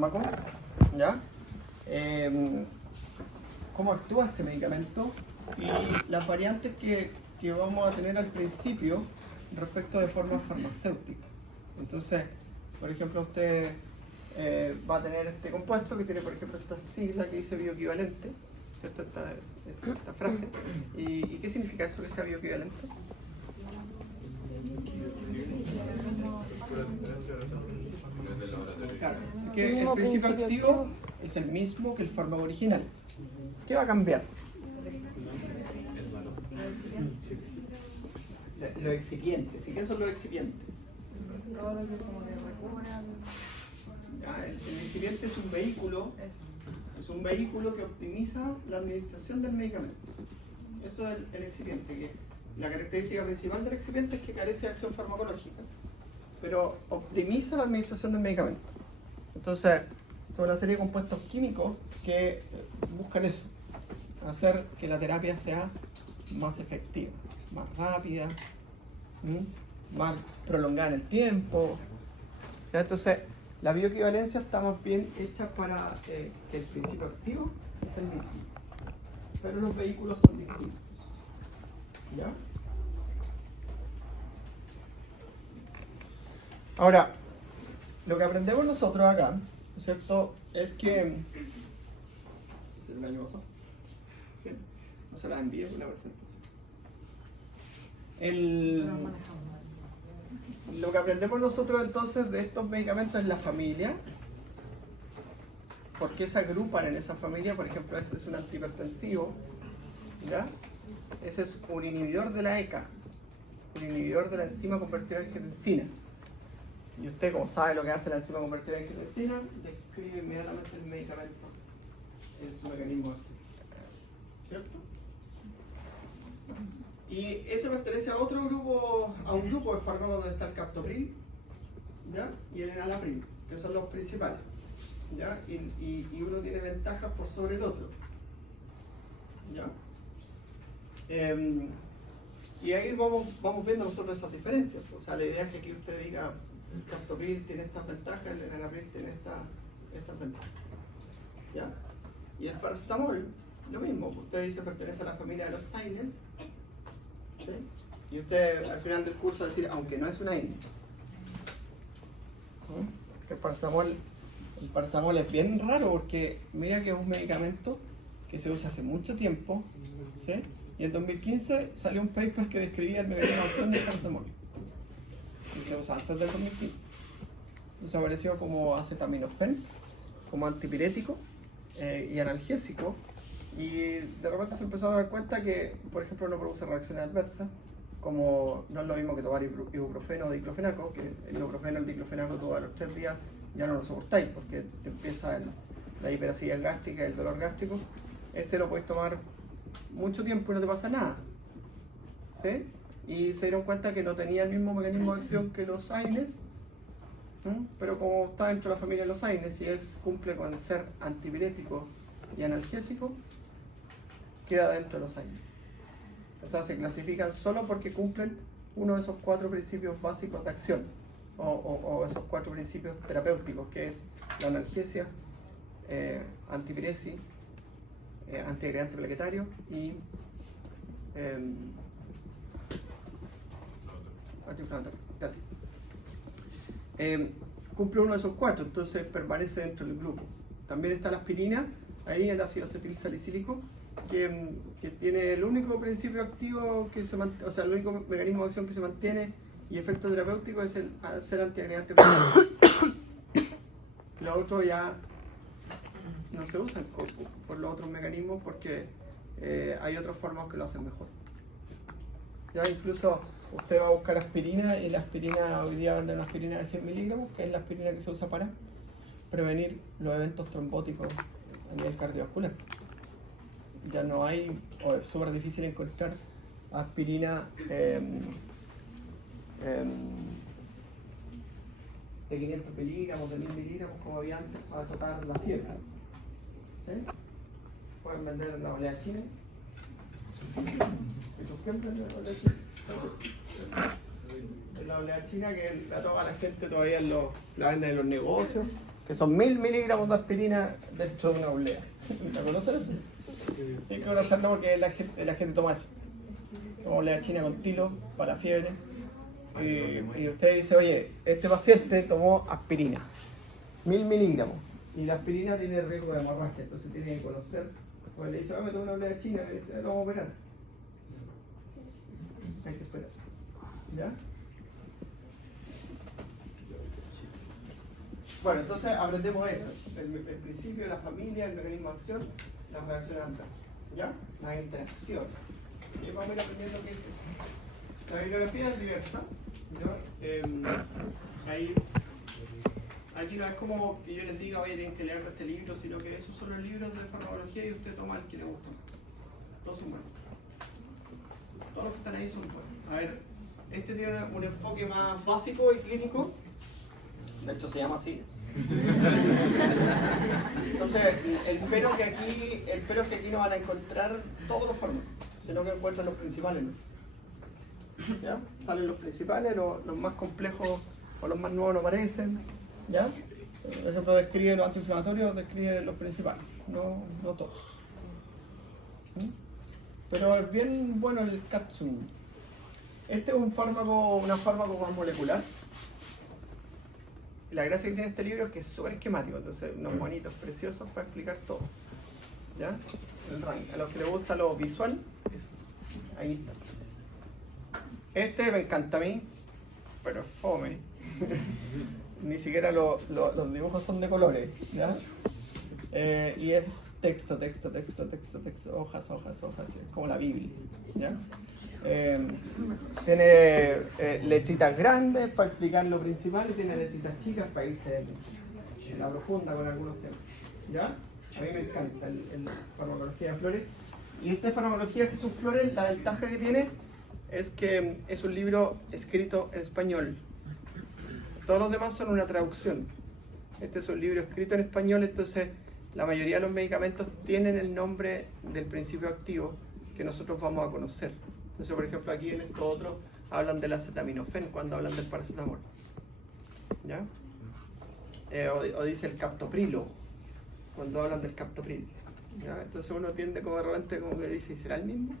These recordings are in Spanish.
fármaco, ¿ya? Cómo actúa este medicamento y las variantes que vamos a tener al principio respecto de formas farmacéuticas. Entonces, por ejemplo, usted va a tener este compuesto que tiene, por ejemplo, esta sigla que dice bioequivalente, ¿cierto? Esta frase. ¿Y qué significa eso, que sea bioequivalente? Claro, que el principio activo es el mismo que el fármaco original. ¿Qué va a cambiar? Los excipientes. ¿Y qué son los excipientes? El excipiente es un vehículo que optimiza la administración del medicamento. Eso es el excipiente, que la característica principal del excipiente es que carece de acción farmacológica, pero optimiza la administración del medicamento. Entonces, son una serie de compuestos químicos que buscan eso, hacer que la terapia sea más efectiva, más rápida, más prolongada en el tiempo. ¿Ya? Entonces, la bioequivalencia está más bien hecha para que el principio activo es el mismo, pero los vehículos son distintos. ¿Ya? Ahora, lo que aprendemos nosotros acá, ¿no es cierto?, es que... ¿Es el año pasado? ¿Sí? No se la envío la presentación. Lo que aprendemos nosotros entonces de estos medicamentos es la familia. ¿Por qué se agrupan en esa familia? Por ejemplo, este es un antihipertensivo, ¿ya? Ese es un inhibidor de la ECA, un inhibidor de la enzima convertida en angiotensina. Y usted, como sabe lo que hace la enzima convertida en angiotensina, describe inmediatamente el medicamento en su mecanismo así, ¿cierto? Y ese pertenece a otro grupo, a un grupo de fármacos donde está el captopril, ¿ya? Y el enalapril, que son los principales, ¿ya? Y uno tiene ventajas por sobre el otro, ¿ya? Y ahí vamos viendo nosotros esas diferencias. O sea, la idea es que aquí usted diga, el captopril tiene estas ventajas, el enalapril tiene estas ventajas, ¿ya? Y el paracetamol, lo mismo. Usted dice pertenece a la familia de los AINES, ¿sí? Y usted al final del curso va a decir, aunque no es una AINE. El paracetamol es bien raro porque mira que es un medicamento que se usa hace mucho tiempo, ¿sí? Y en 2015 salió un paper que describía el mecanismo de acción del paracetamol. Y se usa antes del 2015. Entonces apareció como acetaminofén, como antipirético y analgésico. Y de repente se empezó a dar cuenta que, por ejemplo, no produce reacciones adversas, como no es lo mismo que tomar ibuprofeno o diclofenaco, que el ibuprofeno o el diclofenaco todos los 3 días ya no lo soportáis porque te empieza la hiperacidez gástrica y el dolor gástrico. Este lo puedes tomar mucho tiempo y no te pasa nada, ¿sí? Y se dieron cuenta que no tenía el mismo mecanismo de acción que los AINES, pero como está dentro de la familia de los AINES y cumple con ser antipirético y analgésico, queda dentro de los AINES. O sea, se clasifican solo porque cumplen uno de esos 4 principios básicos de acción, o esos 4 principios terapéuticos, que es la analgesia, antipiresis, antiagregante plaquetario y antiinflamatorio. Casi. Cumple uno de esos 4, entonces permanece dentro del grupo. También está la aspirina, ahí el ácido acetil salicílico, que tiene el único principio activo que se mantiene, o sea, el único mecanismo de acción que se mantiene y efecto terapéutico es el ser antiagregante plaquetario. Los otros ya no se usan por los otros mecanismos porque hay otros fármacos que lo hacen mejor. Ya incluso usted va a buscar aspirina y la aspirina, hoy día venden una aspirina de 100 miligramos, que es la aspirina que se usa para prevenir los eventos trombóticos a nivel cardiovascular. Ya no hay, o es súper difícil encontrar aspirina de 500 miligramos, de 1000 miligramos, como había antes, para tratar la fiebre. ¿Sí? Pueden vender en la oleada china. ¿Y tú qué vendes en la oleada china? En la oleada china, que la toma la gente todavía la venden en los negocios. que son 1000 miligramos de aspirina dentro de una oblea. ¿La conocen eso? Tienen que conocerlo porque la gente toma eso. Toma oblea china con tilo para la fiebre. Y usted dice, oye, este paciente tomó aspirina, 1000 miligramos. Y la aspirina tiene riesgo de hemorragia, entonces tiene que conocer. Pues le dice, me tomo una oblea china, y le dice, lo vamos a operar. Hay que esperar. ¿Ya? Bueno, entonces aprendemos eso. El principio, la familia, el mecanismo de acción, las reacciones adversas. ¿Ya? Las interacciones. Y vamos a ir aprendiendo qué es eso. La bibliografía es diversa. ¿Ya? Aquí no es como que yo les diga, oye, tienen que leer este libro, sino que esos son los libros de farmacología y usted toma el que le gusta más. Todos son buenos. Todos los que están ahí son buenos. A ver, este tiene un enfoque más básico y clínico. De hecho se llama así. Entonces, el pero es que aquí no van a encontrar todos los fármacos, sino que encuentran los principales, ¿no? ¿Ya? Salen los principales, los más complejos o los más nuevos no aparecen. ¿Ya? Por ejemplo, describe los antiinflamatorios, describe los principales, no todos. Pero es bien bueno el Katsum. Este es un fármaco más molecular. Y la gracia que tiene este libro es que es súper esquemático, entonces unos bonitos, preciosos para explicar todo. ¿Ya? El rank. A los que les gusta lo visual, ahí está. Este me encanta a mí, pero es fome. Ni siquiera los dibujos son de colores, ¿ya? Y es texto, hojas, es como la Biblia, ¿ya? Tiene letritas grandes para explicar lo principal y tiene letritas chicas para irse en la profunda con algunos temas, ¿ya? A mí me encanta el farmacología de flores. Y esta farmacología de Jesús Flores, la ventaja que tiene es que es un libro escrito en español. Todos los demás son una traducción. Este es un libro escrito en español, entonces la mayoría de los medicamentos tienen el nombre del principio activo que nosotros vamos a conocer. Entonces, por ejemplo, aquí en estos otros hablan del acetaminofén cuando hablan del paracetamol. ¿Ya? O dice el captoprilo cuando hablan del captopril. ¿Ya? Entonces uno tiende como de repente como que dice, ¿será el mismo?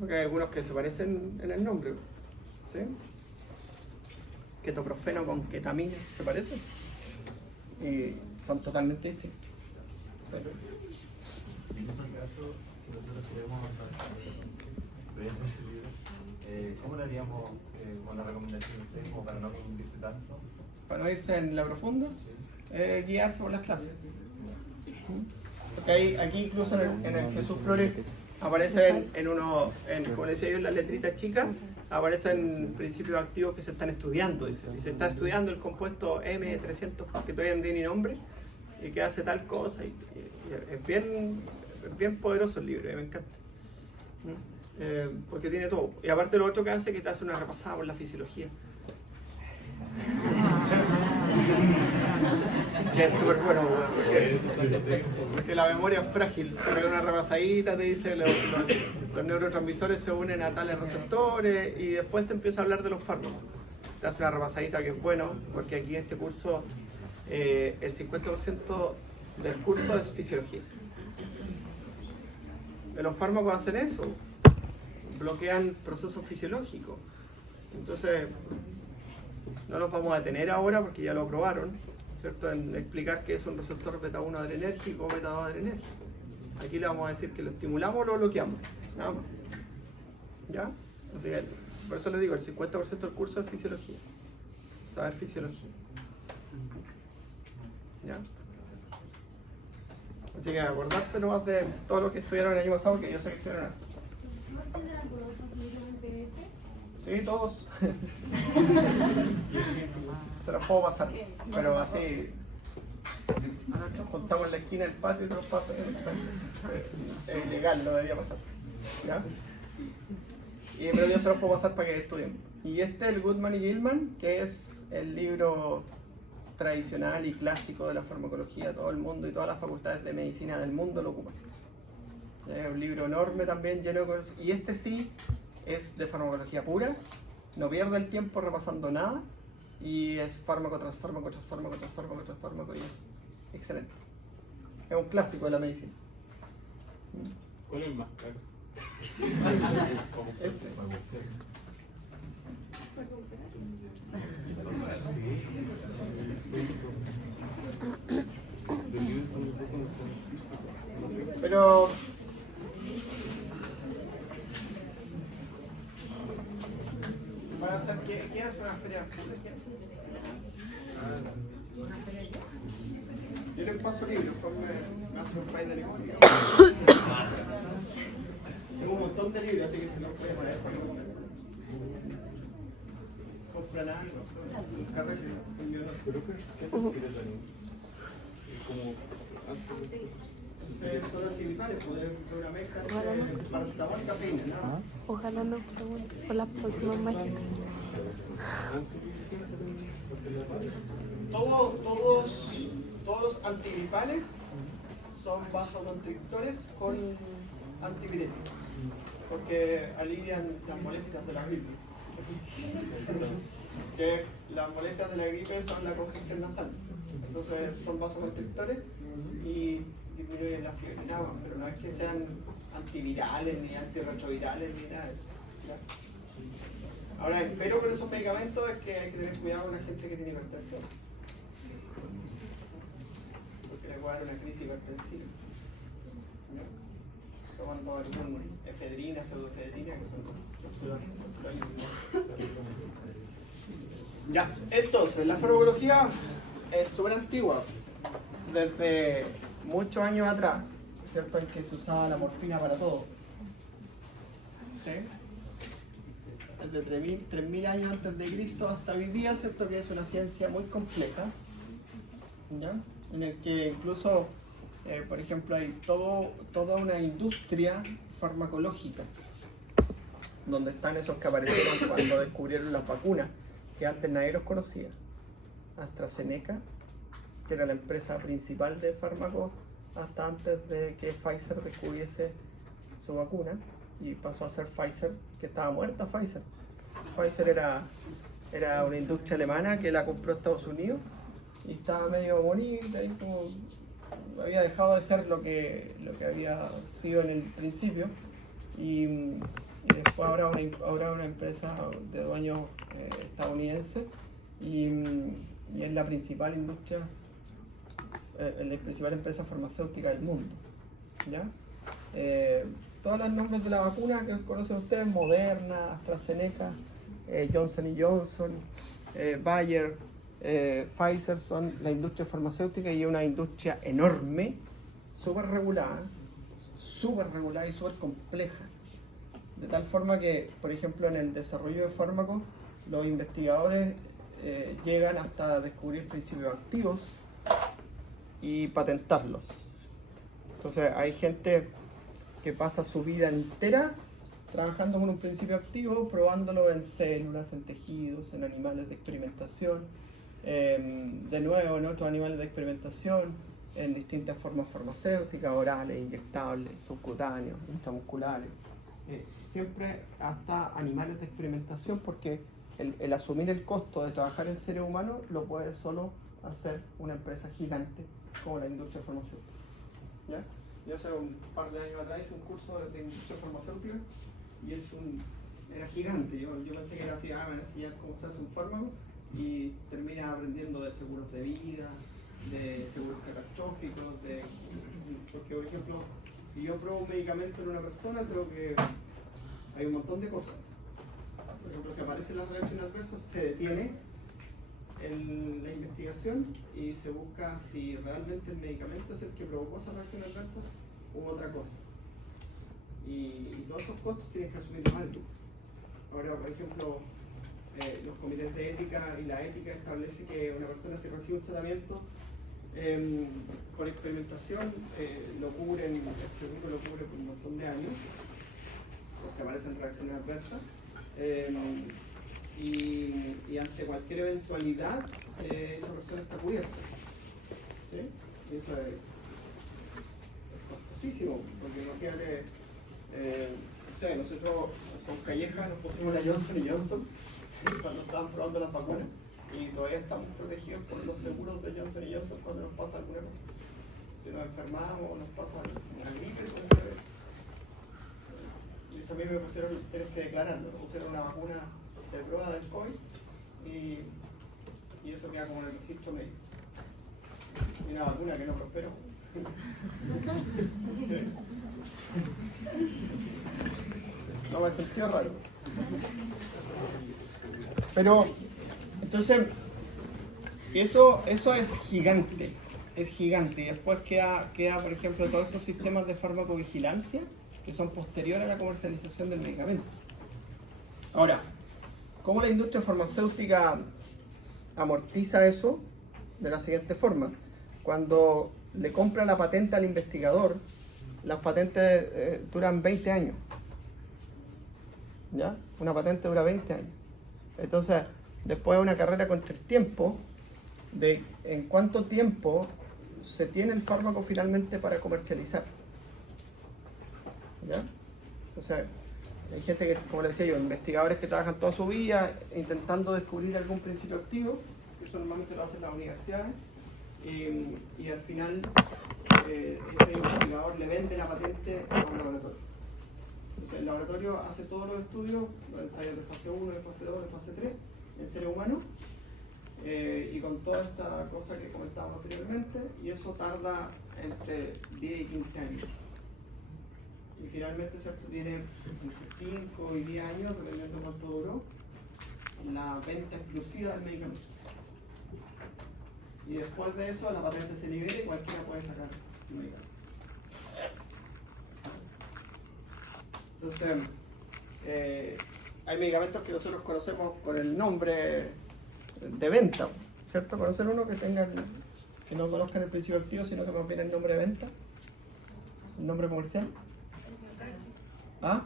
Porque hay algunos que se parecen en el nombre. ¿Sí? Ketoprofeno con ketamina, ¿se parecen? Y son totalmente distintos. Pero... En ese caso, nosotros queremos leyendo ese libro, ¿cómo lo haríamos con la recomendación de ustedes, como para no confundirse tanto? Para no irse en la profunda, Sí. Guiarse por las clases. Porque aquí incluso en el Jesús Flores aparecen como decía yo, en las letritas chicas, aparecen principios activos que se están estudiando. Dice. Y se está estudiando el compuesto M300 que todavía no tiene ni nombre y que hace tal cosa. Y es bien poderoso el libro, me encanta. Porque tiene todo. Y aparte lo otro que hace es que te hace una repasada por la fisiología. Que es súper bueno, porque la memoria es frágil. Pero una repasadita te dice los neurotransmisores se unen a tales receptores y después te empieza a hablar de los fármacos. Te hace una repasadita que es bueno, porque aquí en este curso el 50% del curso es fisiología. Los fármacos hacen eso, bloquean procesos fisiológicos. Entonces no nos vamos a detener ahora porque ya lo probaron, ¿cierto? En explicar qué es un receptor beta-1 adrenérgico o beta-2 adrenérgico. Aquí le vamos a decir que lo estimulamos o lo bloqueamos, nada más. ¿Ya? Así que, por eso les digo, el 50% del curso es fisiología. Saber fisiología. ¿Ya? Así que acordarse nomás de todo lo que estudiaron el año pasado, que yo sé que estudiaron harto. Sí, todos. Se los puedo pasar, pero así nos juntamos en la esquina del patio y te los paso. Es ilegal, no debería pasar. ¿Ya? Pero yo se los puedo pasar para que estudien. Y este es el Goodman y Gilman, que es el libro tradicional y clásico de la farmacología. Todo el mundo y todas las facultades de medicina del mundo lo ocupan. Es un libro enorme también, lleno de cosas. Y este sí es de farmacología pura, no pierde el tiempo repasando nada, y es fármaco tras fármaco tras fármaco tras fármaco tras fármaco y es excelente. Es un clásico de la medicina. ¿Cuál es el más caro? Este. Pero para hacer, ¿quién hace una feria? Yo les paso libros, me hace un país de negocio. Tengo un montón de libros, así que si no pueden poner para compran algo, carretes. ¿Pero qué se quiere la niña? Es como Son antivirales, poder de una mezcla de paracetamol y cafeína, nada. Ojalá no pregunte por las próximas mágicas. Todos los antigripales son vasoconstrictores con antiviréticos, porque alivian las molestias de la gripe. Que las molestias de la gripe son la congestión nasal, entonces son vasoconstrictores y disminuyen la fiebre, nada más, pero no es que sean antivirales ni antirretrovirales ni nada de eso. ¿Ya? Ahora, pero con esos medicamentos es que hay que tener cuidado con la gente que tiene hipertensión, porque le puede dar una crisis hipertensiva. ¿Ya? Tomando algún efedrina, pseudoefedrina, que son ya, entonces, la farmacología es súper antigua, desde muchos años atrás, ¿cierto? En que se usaba la morfina para todo. ¿Sí? Desde 3.000 años antes de Cristo hasta hoy día, ¿cierto? Que es una ciencia muy compleja, ¿ya? En el que incluso, por ejemplo, hay toda una industria farmacológica, donde están esos que aparecieron cuando descubrieron las vacunas, que antes nadie los conocía. AstraZeneca, que era la empresa principal de fármacos hasta antes de que Pfizer descubriese su vacuna, y pasó a ser Pfizer, que estaba muerta Pfizer. Pfizer era una industria alemana que la compró Estados Unidos y estaba medio bonita y como había dejado de ser lo que había sido en el principio, y después ahora una empresa de dueño estadounidense, y es la principal industria, la principal empresa farmacéutica del mundo, ¿ya? Todos los nombres de la vacuna que conocen ustedes: Moderna, AstraZeneca, Johnson & Johnson, Bayer, Pfizer, son la industria farmacéutica, y es una industria enorme, súper regulada y súper compleja. De tal forma que, por ejemplo, en el desarrollo de fármacos, los investigadores llegan hasta descubrir principios activos y patentarlos. Entonces hay gente que pasa su vida entera trabajando con un principio activo, probándolo en células, en tejidos, en animales de experimentación, de nuevo en otros animales de experimentación, en distintas formas farmacéuticas, orales, inyectables, subcutáneos, intramusculares. Siempre hasta animales de experimentación, porque el asumir el costo de trabajar en seres humanos lo puede solo hacer una empresa gigante como la industria farmacéutica. ¿Ya? Yo hace un par de años atrás hice un curso de industria farmacéutica y era gigante. Yo pensé que era así, me van a enseñar cómo se hace un fármaco, y terminas aprendiendo de seguros de vida, de seguros catastróficos, porque por ejemplo, si yo pruebo un medicamento en una persona, creo que hay un montón de cosas. Por ejemplo, si aparece la reacción adversa, se detiene la investigación y se busca si realmente el medicamento es el que provocó esa reacción adversa u otra cosa. Y todos esos costos tienes que asumirlos algo. Ahora, por ejemplo, los comités de ética y la ética establece que una persona, si recibe un tratamiento por experimentación, el seguro lo cubre por un montón de años, porque aparecen reacciones adversas, y ante cualquier eventualidad esa persona está cubierta, ¿sí? Y eso es costosísimo, porque imagínate, no sé, nosotros con Calleja nos pusimos la Johnson & Johnson cuando estaban probando las vacunas, y todavía estamos protegidos por los seguros de Johnson & Johnson cuando nos pasa alguna cosa. Si nos enfermamos o nos pasa una gripe, entonces a mí me pusieron, tienes que declararlo, me pusieron una vacuna de prueba del COVID y eso queda como en el registro médico. Y una vacuna que no prosperó. Sí. No, me sentí raro. Pero, entonces, eso es gigante. Es gigante. Y después queda, por ejemplo, todos estos sistemas de farmacovigilancia que son posteriores a la comercialización del medicamento. Ahora, ¿cómo la industria farmacéutica amortiza eso? De la siguiente forma. Cuando le compra la patente al investigador, las patentes duran 20 años. ¿Ya? Una patente dura 20 años. Entonces, después de una carrera contra el tiempo, de en cuánto tiempo se tiene el fármaco finalmente para comercializar. ¿Ya? Entonces, hay gente que, como les decía yo, investigadores que trabajan toda su vida intentando descubrir algún principio activo, que eso normalmente lo hacen las universidades, y al final ese investigador le vende la patente a un laboratorio. Entonces, el laboratorio hace todos los estudios, los ensayos de fase 1, de fase 2, de fase 3, en seres humanos, y con toda esta cosa que comentábamos anteriormente, y eso tarda entre 10 y 15 años. Y finalmente, ¿cierto?, tiene entre 5 y 10 años, dependiendo de cuánto duró, la venta exclusiva del medicamento. Y después de eso, la patente se libera y cualquiera puede sacar el medicamento. Entonces, hay medicamentos que nosotros conocemos con el nombre de venta, ¿cierto? Conocer uno que no conozcan el principio activo, sino que más bien el nombre de venta, el nombre comercial. ¿Ah?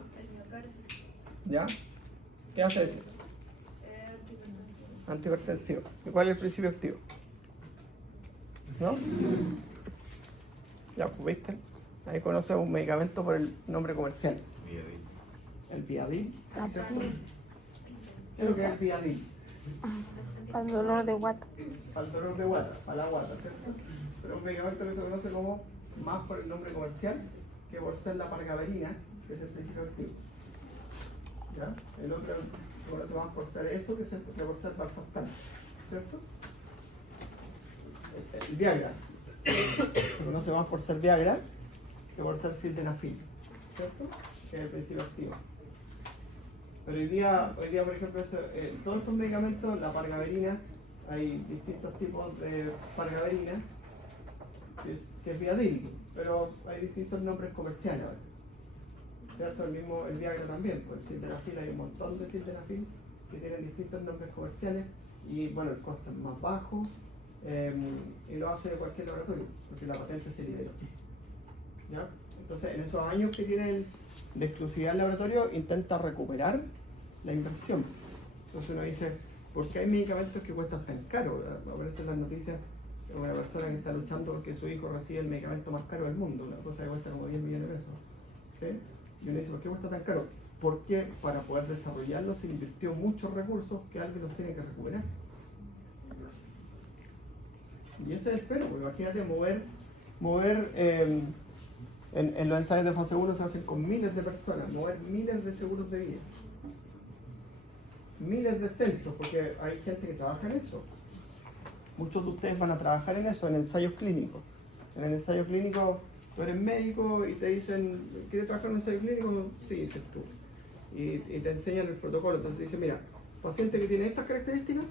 ¿Ya? ¿Qué hace ese? Antihipertensivo. ¿Y cuál es el principio activo? ¿No? Ya, pues viste. Ahí conoce un medicamento por el nombre comercial. El Viadil. ¿Qué es lo que es el Viadil? Para el dolor de guata. Para el dolor de guata, para la guata, ¿cierto? Pero es un medicamento que se conoce como más por el nombre comercial que por ser la pargaberina, que es el principio activo. ¿Ya? El otro se conoce más por ser eso que por ser valsartán, ¿cierto? El Viagra se conoce más por ser Viagra que por ser sildenafil, ¿cierto? Que es el principio activo. Pero hoy día por ejemplo, todos estos medicamentos, la pargaberina, hay distintos tipos de pargaberina, que es Viadil, pero hay distintos nombres comerciales ahora. ¿Cierto? El Viagra también, pues el sildenafil, hay un montón de sildenafil que tienen distintos nombres comerciales y bueno, el costo es más bajo y lo hace cualquier laboratorio, porque la patente se liberó. ¿Ya? Entonces, en esos años que tiene de exclusividad el laboratorio, intenta recuperar la inversión. Entonces uno dice, ¿por qué hay medicamentos que cuestan tan caro? Aparecen las noticias de una persona que está luchando porque su hijo recibe el medicamento más caro del mundo, una cosa que cuesta como 10 millones de pesos. ¿Sí? Y uno dice, ¿por qué cuesta tan caro? Porque para poder desarrollarlo se invirtió muchos recursos que alguien los tiene que recuperar. Y ese es el pero, porque imagínate mover en los ensayos de fase 1 se hacen con miles de personas, mover miles de seguros de vida. Miles de centros, porque hay gente que trabaja en eso. Muchos de ustedes van a trabajar en eso, en ensayos clínicos. En el ensayo clínico, tú eres médico y te dicen, ¿quieres trabajar en un ensayo clínico? Sí, dices tú. Y te enseñan el protocolo. Entonces dicen, mira, paciente que tiene estas características,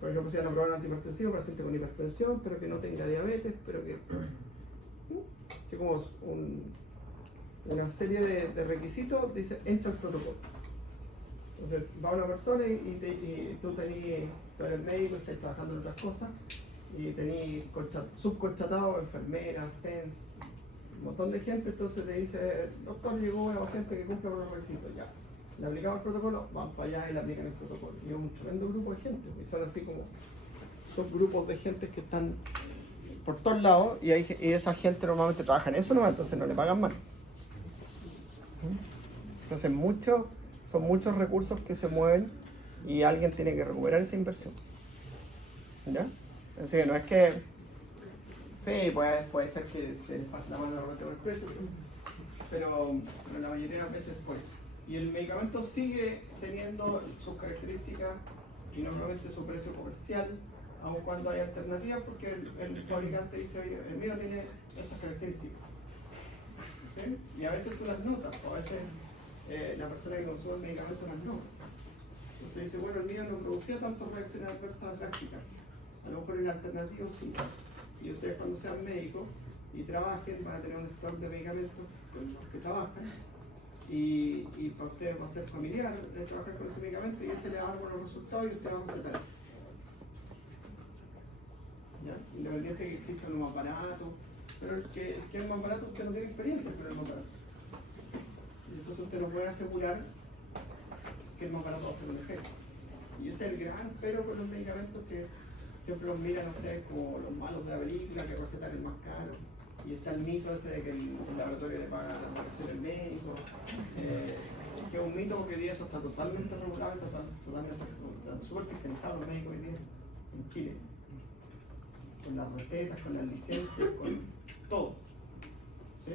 por ejemplo, si van a probar un antihipertensivo, paciente con hipertensión, pero que no tenga diabetes, pero que... así como una serie de requisitos, dice, entra el protocolo. Entonces va una persona y tú eres médico, estás trabajando en otras cosas, y tenés subcontratados, enfermeras, TENS, un montón de gente, entonces te dice, doctor, llegó una paciente que cumple con los requisitos, ya. Le aplicamos el protocolo, van para allá y le aplican el protocolo. Y es un tremendo grupo de gente, y son así como, son grupos de gente que están por todos lados, y esa gente normalmente trabaja en eso nomás, entonces no le pagan mal. Entonces son muchos recursos que se mueven y alguien tiene que recuperar esa inversión. ¿Ya? Así que no es que... Sí, puede ser que se les pase la mano a el precio, pero la mayoría de las veces es por eso. Y el medicamento sigue teniendo sus características y normalmente su precio comercial, aun cuando hay alternativas, porque el fabricante dice, oye, el mío tiene estas características. ¿Sí? Y a veces tú las notas, o a veces la persona que consume el medicamento las nota. Entonces dice, bueno, el mío no producía tantas reacciones adversas drásticas. A lo mejor el alternativo sí. Y ustedes cuando sean médicos y trabajen van a tener un stock de medicamentos con los que trabajan. Y para ustedes va a ser familiar trabajar con ese medicamento y ese le va a dar buenos resultados y usted va a recetar eso. ¿Ya? Independiente de que exista un más barato, pero el que es más barato usted no tiene experiencia con el más barato. Y entonces usted no puede asegurar que el más barato va a ser un efecto. Y ese es el gran pero con los medicamentos que siempre los miran a ustedes como los malos de la película, que recetan el más caro. Y está el mito ese de que el laboratorio le paga la operación del médico, que es un mito porque hoy día eso está totalmente regulado, están súper fiscalizados los médicos hoy día en Chile, con las recetas, con las licencias, con todo. ¿Sí?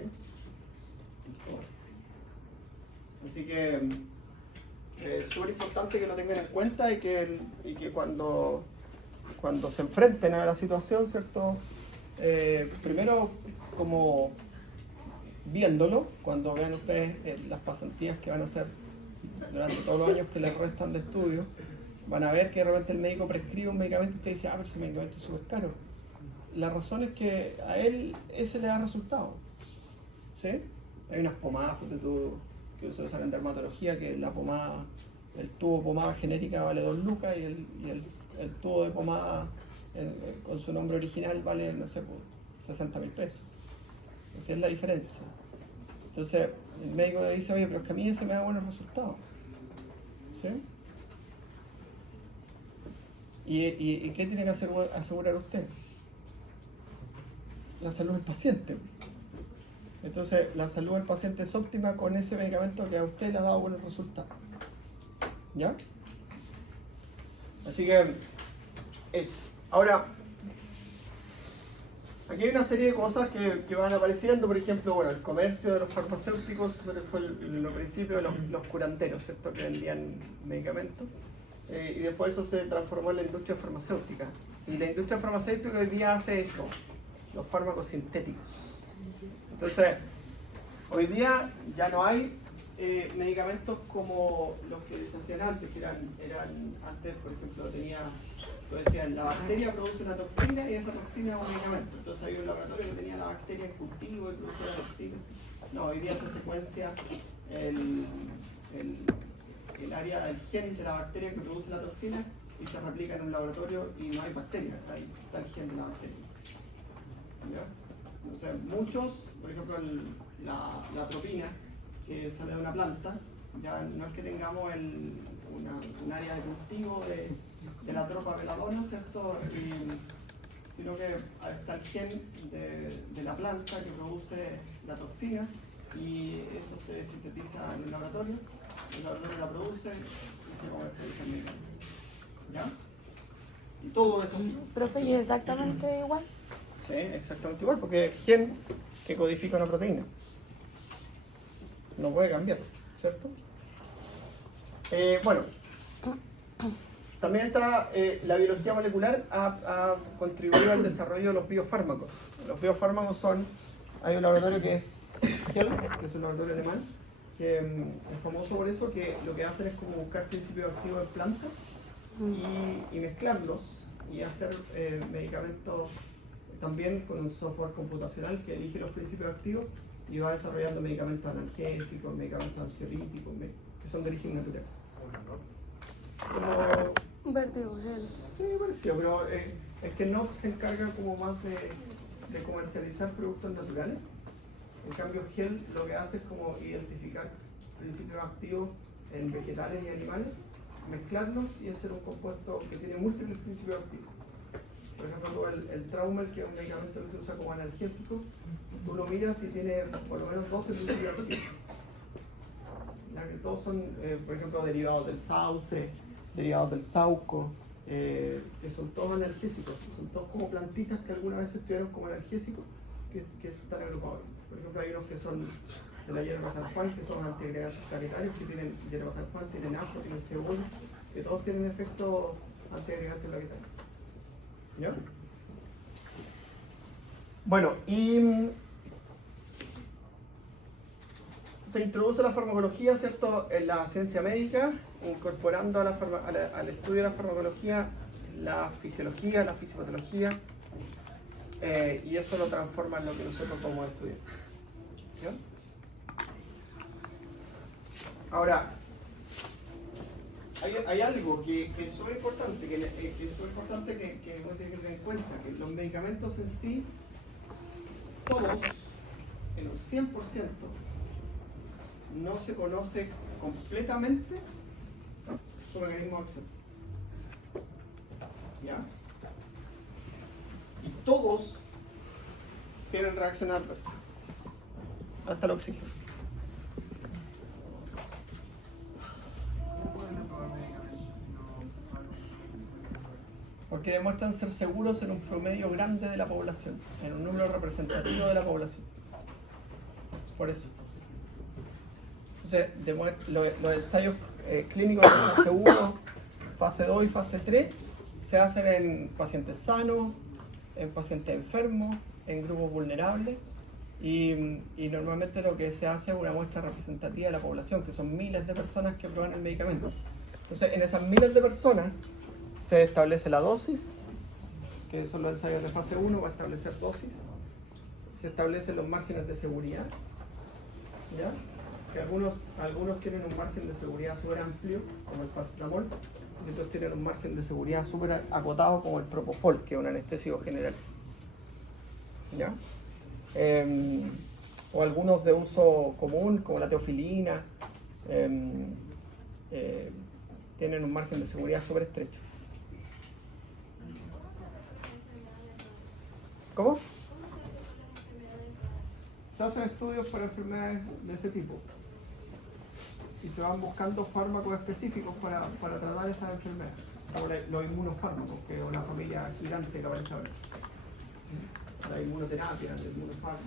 Todo. Así que es súper importante que lo tengan en cuenta y que cuando se enfrenten a la situación, ¿cierto? Primero, como viéndolo, cuando vean ustedes las pasantías que van a hacer durante todos los años que les restan de estudio, van a ver que de repente el médico prescribe un medicamento y usted dice, pero ese medicamento es súper caro. La razón es que a él ese le da resultado. ¿Sí? Hay unas pomadas que se usan en dermatología, que la pomada, el tubo de pomada genérica vale 2 lucas y el tubo de pomada con su nombre original vale, no sé, por 60.000 pesos. Esa es la diferencia. Entonces el médico dice, oye, pero es que a mí ese me da buenos resultados. ¿Sí? ¿Y qué tiene que asegurar usted? La salud del paciente. Entonces la salud del paciente es óptima con ese medicamento que a usted le ha dado buenos resultados. ¿Ya? Así que ahora, aquí hay una serie de cosas que van apareciendo, por ejemplo, bueno, el comercio de los farmacéuticos fue en los principios los curanderos, ¿cierto? Que vendían medicamentos, y después eso se transformó en la industria farmacéutica. Y la industria farmacéutica hoy día hace eso, los fármacos sintéticos. Entonces, hoy día ya no hay medicamentos como los que se hacían antes, que eran antes, por ejemplo, decían, la bacteria produce una toxina y esa toxina es un medicamento. Entonces había un laboratorio que tenía la bacteria en cultivo y producía la toxina. No, hoy día se secuencia el área del gen de la bacteria que produce la toxina y se replica en un laboratorio y no hay bacteria, está el gen de la bacteria. ¿Ya? O sea, muchos, por ejemplo, la atropina que sale de una planta, ya no es que tengamos un área de cultivo de la tropa veladona, ¿cierto? Sino que está el gen de la planta que produce la toxina y eso se sintetiza en el laboratorio la produce y se comercializa en el mercado. ¿Ya? Y todo es así. Profe, ¿y es exactamente igual? Sí, exactamente igual, porque es gen que codifica una proteína. No puede cambiar, ¿cierto? Bueno, también está la biología molecular ha contribuido al desarrollo de los biofármacos. Los biofármacos hay un laboratorio que es Hell, que es un laboratorio alemán, que es famoso por eso, que lo que hacen es como buscar principios activos en plantas y mezclarlos y hacer medicamentos también con un software computacional que elige los principios activos y va desarrollando medicamentos analgésicos, medicamentos ansiolíticos, que son de origen natural. Como Vertigogel. sí, parecido, pero es que no se encarga como más de comercializar productos naturales. En cambio, Gel lo que hace es como identificar principios activos en vegetales y animales, mezclarlos y hacer un compuesto que tiene múltiples principios activos. Por ejemplo, el Traumel, que es un medicamento que se usa como analgésico, tú lo miras y tiene por lo menos 12 principios activos. Ya que todos son, por ejemplo, derivados del sauce, derivados del sauco, que son todos analgésicos, son todos como plantitas que alguna vez estuvieron como analgésicos, que están agrupados. Por ejemplo, hay unos que son de la hierba San Juan, que son antiagregantes planetarios, que tienen hierba San Juan, tienen ajo, tienen cebolla, que todos tienen efectos antiagregantes planetarios. ¿Ya? Bueno, y se introduce la farmacología, ¿cierto?, en la ciencia médica, incorporando al estudio de la farmacología la fisiología, la fisiopatología, y eso lo transforma en lo que nosotros podemos estudiar. ¿Ya? Ahora, hay algo que es súper importante, que uno tiene que tener en cuenta, que los medicamentos en sí, todos, en un 100%, no se conoce completamente su mecanismo de acción. ¿Ya? Y todos tienen reacción adversa, hasta el oxígeno. Porque demuestran ser seguros en un promedio grande de la población, en un número representativo de la población. Por eso. Entonces, los ensayos clínicos de fase 1, fase 2 y fase 3 se hacen en pacientes sanos, en pacientes enfermos, en grupos vulnerables y normalmente lo que se hace es una muestra representativa de la población, que son miles de personas que prueban el medicamento. Entonces, en esas miles de personas se establece la dosis, que son los ensayos de fase 1 para establecer dosis. Se establecen los márgenes de seguridad, ¿ya? Que algunos tienen un margen de seguridad súper amplio, como el paracetamol, y otros tienen un margen de seguridad súper acotado, como el propofol, que es un anestésico general. ¿Ya? O algunos de uso común, como la teofilina, tienen un margen de seguridad súper estrecho. ¿Cómo? Se hacen estudios para enfermedades de ese tipo y se van buscando fármacos específicos para tratar esas enfermedades, como los inmunofármacos, que es una familia gigante que aparece ahora. La inmunoterapia, el inmunofármaco.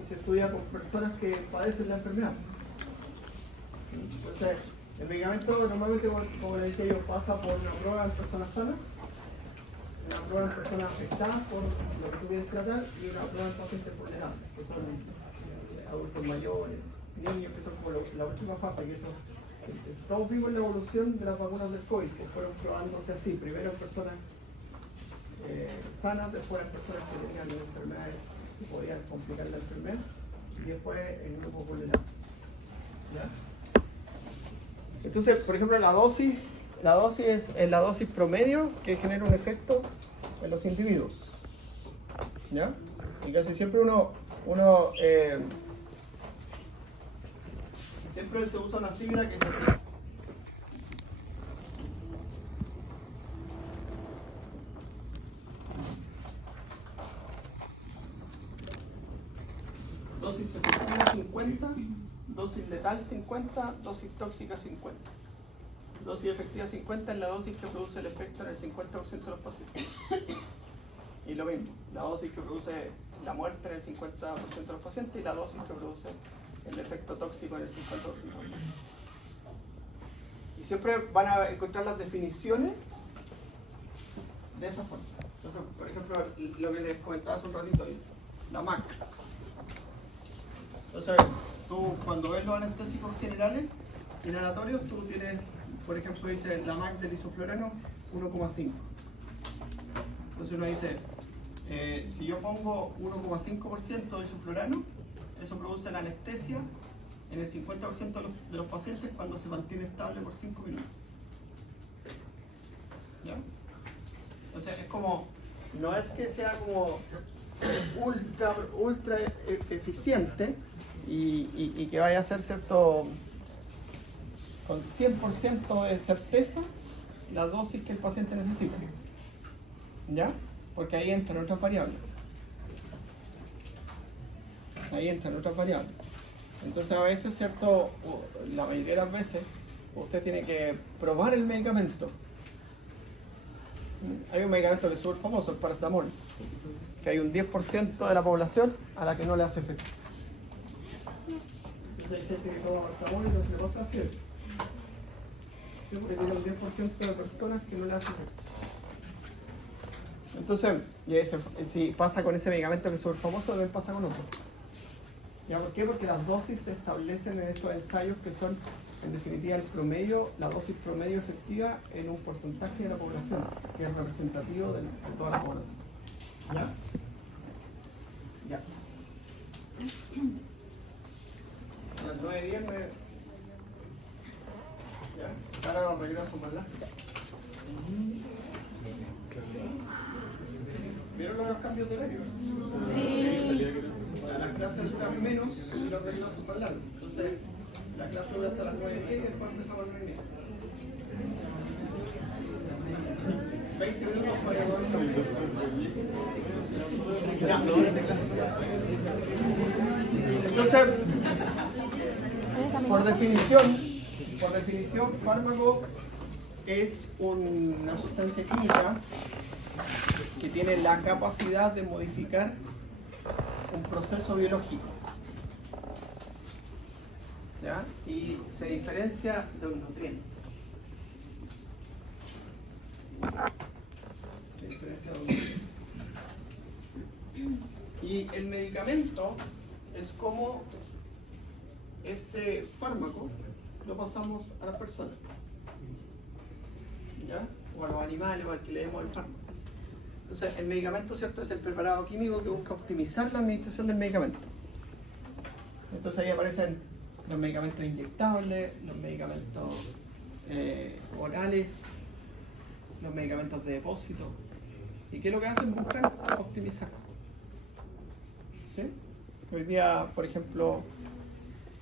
Y se estudia con personas que padecen la enfermedad. Entonces, el medicamento normalmente, como les dije yo, pasa por una prueba en personas sanas, una prueba en personas afectadas por lo que tú quieres tratar y una prueba en pacientes vulnerables, que son adultos mayores, niños, que son como la última fase, que son, todos vimos la evolución de las vacunas del COVID, que fueron probándose así, primero en personas sanas, después en personas que tenían enfermedades que podían complicar la enfermedad y después en grupos vulnerables. ¿Ya? Entonces, por ejemplo, la dosis es la dosis promedio que genera un efecto en los individuos. ¿Ya? Y casi siempre siempre se usa una sigla que es así. Dosis efectiva 50, dosis letal 50, dosis tóxica 50. Dosis efectiva 50 es la dosis que produce el efecto en el 50% de los pacientes. Y lo mismo, la dosis que produce la muerte en el 50% de los pacientes y la dosis que produce el efecto tóxico en el 50% de los pacientes. Y siempre van a encontrar las definiciones de esa forma. Entonces, por ejemplo, lo que les comentaba hace un ratito, la MAC. Entonces, tú cuando ves los anestésicos generales, inhalatorios, tú tienes, por ejemplo, dice la MAC del isoflurano 1,5. Entonces uno dice, si yo pongo 1,5% de isoflurano, eso produce la anestesia en el 50% de los pacientes cuando se mantiene estable por 5 minutos. ¿Ya? Entonces es como, no es que sea como ultra eficiente y que vaya a ser cierto con 100% de certeza la dosis que el paciente necesita. ¿Ya? Porque ahí entran otras variables. Entonces a veces, cierto, la mayoría de las veces usted tiene que probar el medicamento. Hay un medicamento que es súper famoso, el paracetamol, que hay un 10% de la población a la que no le hace efecto. Entonces hay gente que toma paracetamol y no se le pasa fiebre. Sí, porque tiene un 10% de personas que no le hace efecto. Entonces, si pasa con ese medicamento que es súper famoso, también pasa con otro. ¿Ya? ¿Por qué? Porque las dosis se establecen en estos ensayos que son, en definitiva, el promedio, la dosis promedio efectiva en un porcentaje de la población, que es representativo de toda la población. ¿Ya? Ya. Las 9:10 ya. Ahora los regreso, ¿verdad? ¿Vieron los cambios de horario? Sí. Las clases duran menos y los reglas son más largos. Entonces, la clase dura hasta las 9:10 y después empezamos a las 9:30. 20 minutos para ya. Entonces, por definición, fármaco es una sustancia química que tiene la capacidad de modificar un proceso biológico, ¿ya? Y se diferencia de un nutriente. Se diferencia de un nutriente. Y el medicamento es como este fármaco lo pasamos a las personas, ¿ya? O a los animales o al que le demos el fármaco. Entonces, el medicamento, ¿cierto?, es el preparado químico que busca optimizar la administración del medicamento. Entonces ahí aparecen los medicamentos inyectables, los medicamentos orales, los medicamentos de depósito. ¿Y qué es lo que hacen? Buscan optimizar. ¿Sí? Hoy día, por ejemplo,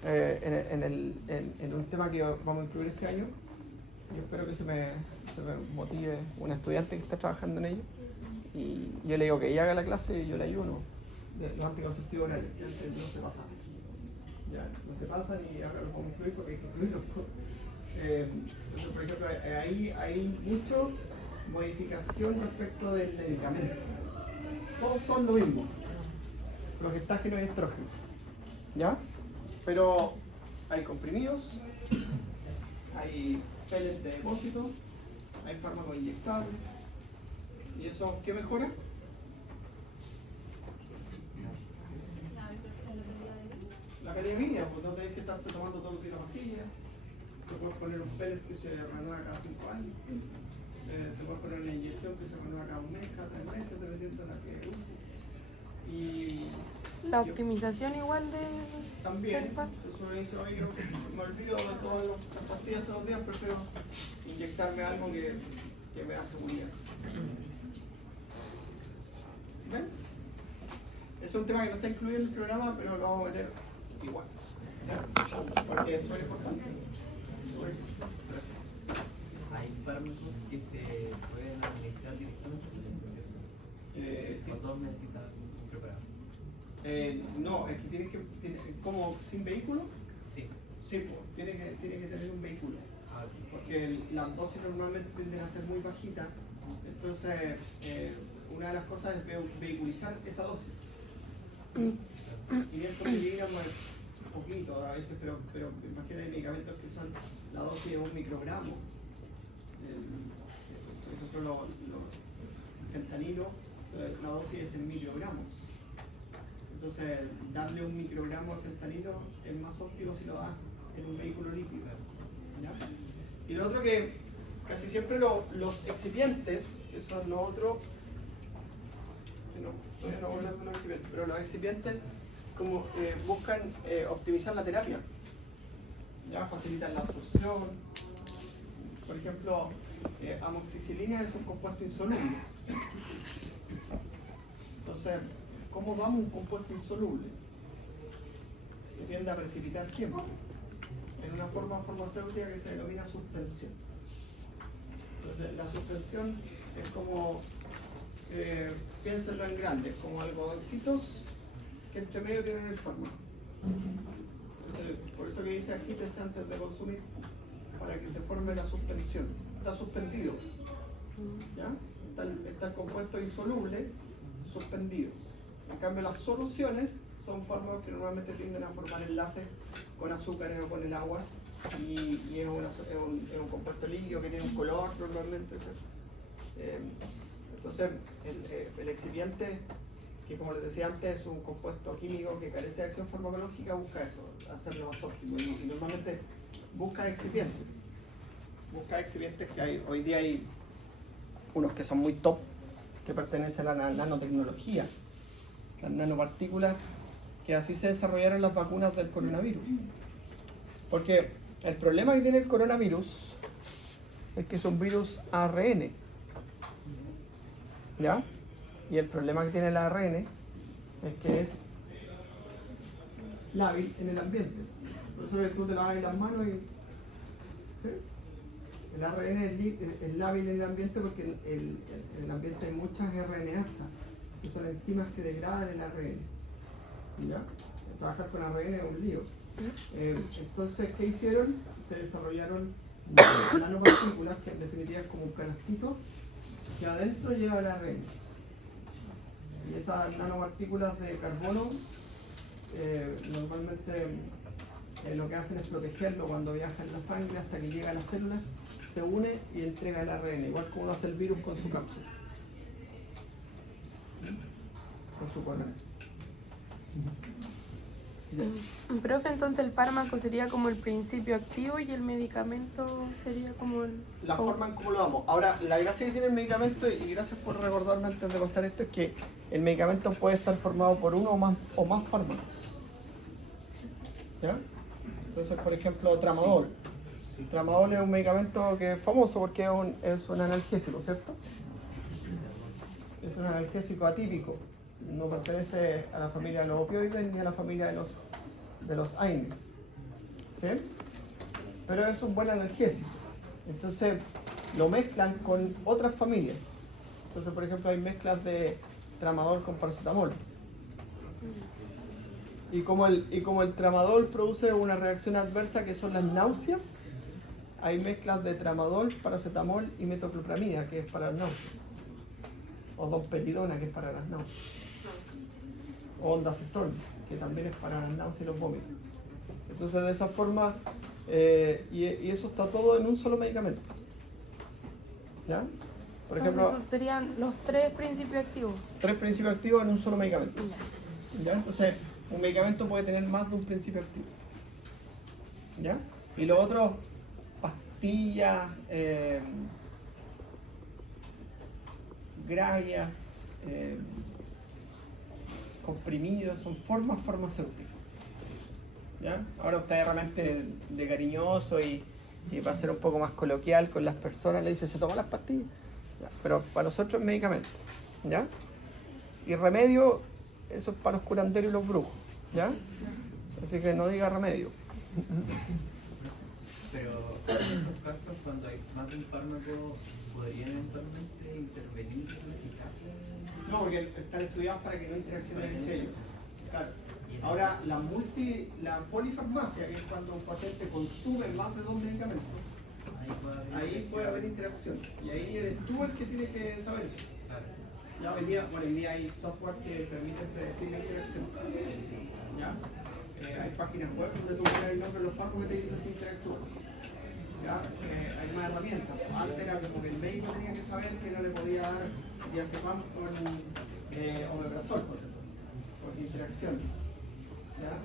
en un tema que vamos a incluir este año, yo espero que se me motive una estudiante que está trabajando en ello. Y yo le digo que ella haga la clase y yo le ayuno de los anticonceptivos orales, que antes no se pasan. Ya, no se pasan y ahora los vamos a incluir porque hay que incluirlos. Entonces, por ejemplo, ahí hay mucha modificación respecto del medicamento. Todos son lo mismo, progestágeno y estrógeno. ¿Ya? Pero hay comprimidos, hay geles de depósito, hay fármacos inyectables. ¿Y eso qué mejora? La calidad de vida, pues no tenés que estar tomando todos los días pastillas. Te puedes poner un pellet que se renueva cada 5 años. Te puedes poner una inyección que se renueva cada un mes, cada 3 meses, dependiendo de la que uses. Y La optimización igual de... también, entonces uno dice, oye, yo me olvido de todas las pastillas todos los días, prefiero inyectarme algo que me da seguridad. ¿Ven? Es un tema que no está incluido en el programa, pero lo vamos a meter igual, ¿ya? Porque es súper importante. ¿Hay fármacos que se pueden administrar directamente? Sí. ¿O todos necesitan un preparado? No, es que como sin vehículo. Sí. Sí, pues, tiene que tener un vehículo. Ah, Porque las dosis normalmente tienden a ser muy bajitas. Entonces, una de las cosas es vehiculizar esa dosis. 500 miligramos es poquito a veces, pero imagínate, hay medicamentos que son la dosis de 1 microgramo. Por ejemplo, el fentanilo, la dosis es en microgramos. Entonces, darle 1 microgramo de fentanilo es más óptimo si lo das en un vehículo líquido. ¿Ya? Y lo otro que casi siempre los excipientes, que son lo otro, que no, todavía no voy a hablar de los excipientes, pero los excipientes como buscan optimizar la terapia, ¿ya? Facilitan la absorción. Por ejemplo, amoxicilina es un compuesto insoluble. Entonces, ¿cómo damos un compuesto insoluble? Que tiende a precipitar siempre, en una forma farmacéutica que se denomina suspensión. Entonces, la suspensión es como, piénsenlo en grandes, como algodoncitos que entre medio tienen el fármaco. Entonces, por eso que dice agítese antes de consumir, para que se forme la suspensión. Está suspendido. ¿Ya? Está el compuesto insoluble suspendido. En cambio, las soluciones son fármacos que normalmente tienden a formar enlaces con azúcares o con el agua y es un compuesto líquido que tiene un color normalmente. Entonces, el excipiente, que como les decía antes es un compuesto químico que carece de acción farmacológica, busca eso, hacerlo más óptimo y normalmente busca excipientes. Busca excipientes que hay, hoy día hay unos que son muy top, que pertenecen a la nanotecnología, las nanopartículas, que así se desarrollaron las vacunas del coronavirus. Porque el problema que tiene el coronavirus es que es un virus ARN, ¿ya? Y el problema que tiene el ARN es que es lábil en el ambiente. Por eso que tú te lavas las manos y... ¿sí? El ARN es lábil en el ambiente porque en el ambiente hay muchas RNasas, que son enzimas que degradan el ARN. ¿Ya? Trabajar con ARN es un lío. Entonces, ¿qué hicieron? Se desarrollaron nanopartículas, que en definitiva es como un canastito, que adentro lleva el ARN. Y esas nanopartículas de carbono normalmente lo que hacen es protegerlo cuando viaja en la sangre hasta que llega a las células, se une y entrega el ARN, igual como lo hace el virus con su cápsula, con su corona. Profe, entonces el fármaco sería como el principio activo y el medicamento sería como el... La forma en cómo lo damos. Ahora, la gracia que tiene el medicamento, y gracias por recordarme antes de pasar esto, es que el medicamento puede estar formado por uno o más fármacos. ¿Ya? Entonces, por ejemplo, tramadol. Tramadol es un medicamento que es famoso porque es un analgésico, ¿cierto? Es un analgésico atípico. No pertenece a la familia de los opioides ni a la familia de los AINES. ¿Sí? Pero es un buen analgésico. Entonces lo mezclan con otras familias. Entonces, por ejemplo, hay mezclas de tramadol con paracetamol. Y como el tramadol produce una reacción adversa que son las náuseas, hay mezclas de tramadol, paracetamol y metoclopramida, que es para las náuseas. O domperidona, que es para las náuseas. O ondansetron, que también es para las náuseas y los vómitos. Entonces, de esa forma, y eso está todo en un solo medicamento. ¿Ya? Por ejemplo, Entonces, esos serían los 3 principios activos. 3 principios activos en un solo medicamento. ¿Ya? Entonces, un medicamento puede tener más de un principio activo. ¿Ya? Y lo otro, pastillas, grallas, comprimidos, son formas farmacéuticas. ¿Ya? Ahora usted realmente de cariñoso y para ser un poco más coloquial con las personas le dice, ¿se toman las pastillas? ¿Ya? Pero para nosotros es medicamento. ¿Ya? Y remedio, eso es para los curanderos y los brujos. ¿Ya? Así que no diga remedio. Pero en estos casos, cuando hay más de un fármaco, ¿podrían eventualmente intervenir en la eficacia? No, porque están estudiados para que no interaccionen entre ellos. Claro. Ahora, la polifarmacia, que es cuando un paciente consume más de 2 medicamentos, ahí puede haber interacción. Y ahí eres tú el que tiene que saber eso. Ya hoy día hay software que permite predecir la interacción. ¿Ya? Hay páginas web donde tú pones el nombre de los fármacos que te dicen si interactúan. ¿Ya? Hay más herramientas. Antes era como que el médico tenía que saber que no le podía dar diazepam con omeprazol, por ejemplo, por interacción. ¿Ya?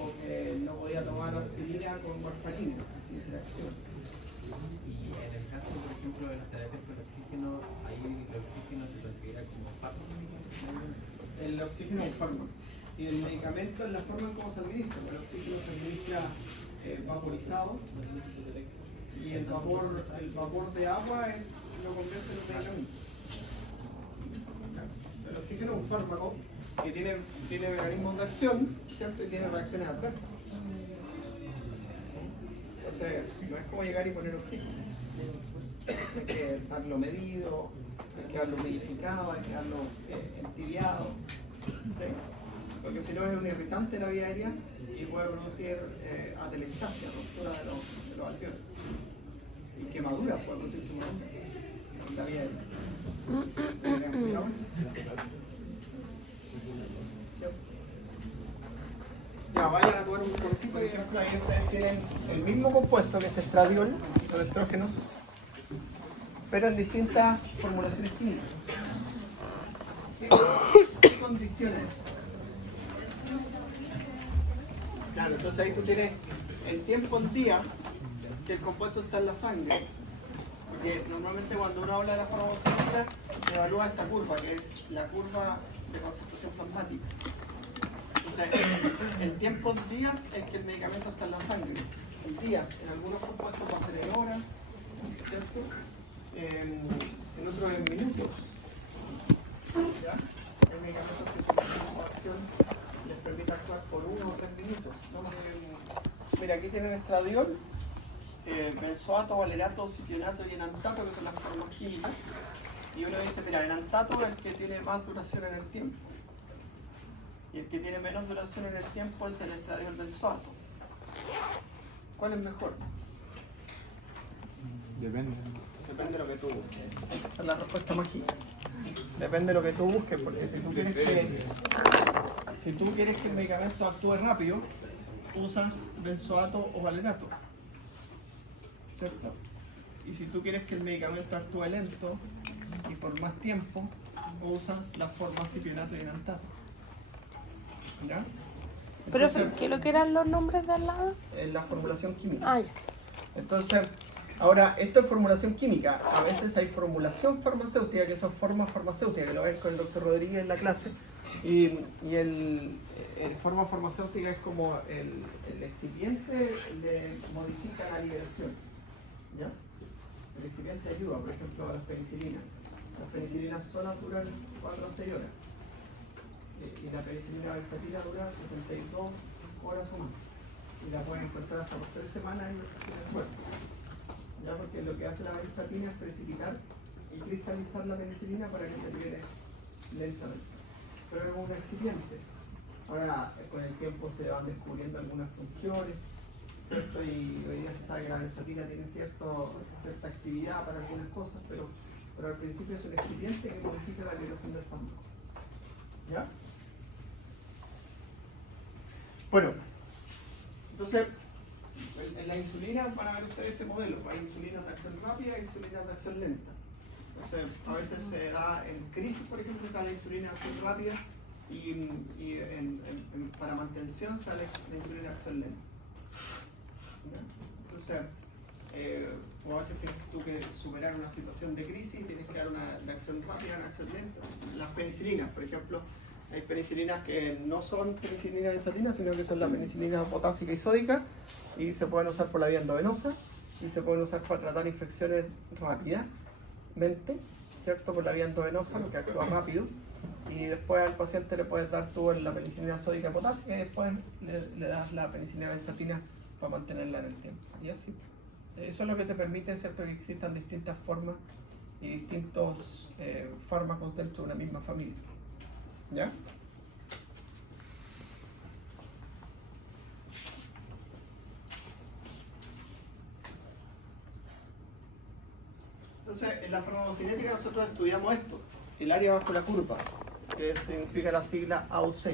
O que no podía tomar aspirina con warfarina, interacción. Y en el caso, por ejemplo, de las terapias con oxígeno, ahí el oxígeno se considera como fármaco. El oxígeno es un fármaco. Y el medicamento es la forma en cómo se administra. El oxígeno se administra vaporizado y el vapor de agua lo convierte en un medicamento. El oxígeno es un fármaco que tiene mecanismos de acción, siempre tiene reacciones adversas. Entonces, no es como llegar y poner oxígeno. Hay que darlo medido, hay que darlo humidificado, hay que darlo entibiado. ¿Sí? Porque si veloz es un irritante de la vía aérea y puede producir atelectasia, ruptura de los alveolos. Y quemadura, puede producir quemadura en la vía aérea. Ya, vayan a tomar un poquito y ahí ustedes tienen el mismo compuesto que es estradiol, los estrógenos, pero en distintas formulaciones químicas. ¿Qué condiciones? Claro, entonces ahí tú tienes el tiempo en días que el compuesto está en la sangre. Porque normalmente cuando uno habla de la farmacocinética se evalúa esta curva, que es la curva de concentración plasmática. Entonces, el tiempo en días es que el medicamento está en la sangre. En días, en algunos compuestos va a ser en horas, ¿cierto? En otros en minutos. ¿Ya? El medicamento que su acción les permite actuar por 1 o 3 minutos. ¿No? Mira, aquí tienen estradiol, benzoato, valerato, cipionato y enantato, que son las formas químicas. Y uno dice, mira, enantato es el que tiene más duración en el tiempo. Y el que tiene menos duración en el tiempo es el estradiol benzoato. ¿Cuál es mejor? Depende. Depende de lo que tú busques. Esa es la respuesta mágica. Depende de lo que tú busques, porque si tú quieres que el medicamento actúe rápido, usas benzoato o valerato, ¿cierto? Y si tú quieres que el medicamento actúe lento y por más tiempo, usas las formas cipionato y enantato. ¿Ya? Pero, Entonces, ¿qué lo que eran los nombres de al lado? la formulación química. Ah, ya. Entonces, ahora, esto es formulación química. A veces hay formulación farmacéutica, que son formas farmacéuticas, que lo ven con el doctor Rodríguez en la clase. Y el forma farmacéutica es como el excipiente le modifica la liberación. ¿Ya? El excipiente ayuda, por ejemplo, a las penicilinas. Las penicilinas solas duran 4 a 6 horas. Y la penicilina benzatina dura 62 horas o más. Y la pueden encontrar hasta por 3 semanas en el cuerpo. ¿Ya? Porque lo que hace la benzatina es precipitar y cristalizar la penicilina para que se libere lentamente. Pero es un excipiente. Ahora, con el tiempo se van descubriendo algunas funciones, ¿cierto? Y hoy día se sabe que la benzatina tiene cierta actividad para algunas cosas, pero al principio es un excipiente que modifica la liberación del fármaco. ¿Ya? Bueno, entonces, en la insulina van a ver ustedes este modelo. Hay insulinas de acción rápida e insulinas de acción lenta. Entonces, a veces se da en crisis, por ejemplo, se da la insulina de acción rápida y para mantención se da la insulina de acción lenta. ¿Ya? Entonces, o a veces tienes tú que superar una situación de crisis y tienes que dar una de acción rápida, una acción lenta. Las penicilinas, por ejemplo, hay penicilinas que no son penicilina benzatina, sino que son la penicilina potásica y sódica y se pueden usar por la vía endovenosa y se pueden usar para tratar infecciones rápidamente, ¿cierto? Por la vía endovenosa, lo que actúa rápido. Y después al paciente le puedes dar tú la penicilina sódica potásica y después le das la penicilina benzatina para mantenerla en el tiempo. Y así. Eso es lo que te permite, ¿cierto?, que existan distintas formas y distintos fármacos dentro de una misma familia. ¿Ya? Entonces, en la farmacocinética nosotros estudiamos esto, el área bajo la curva, que significa la sigla AUC.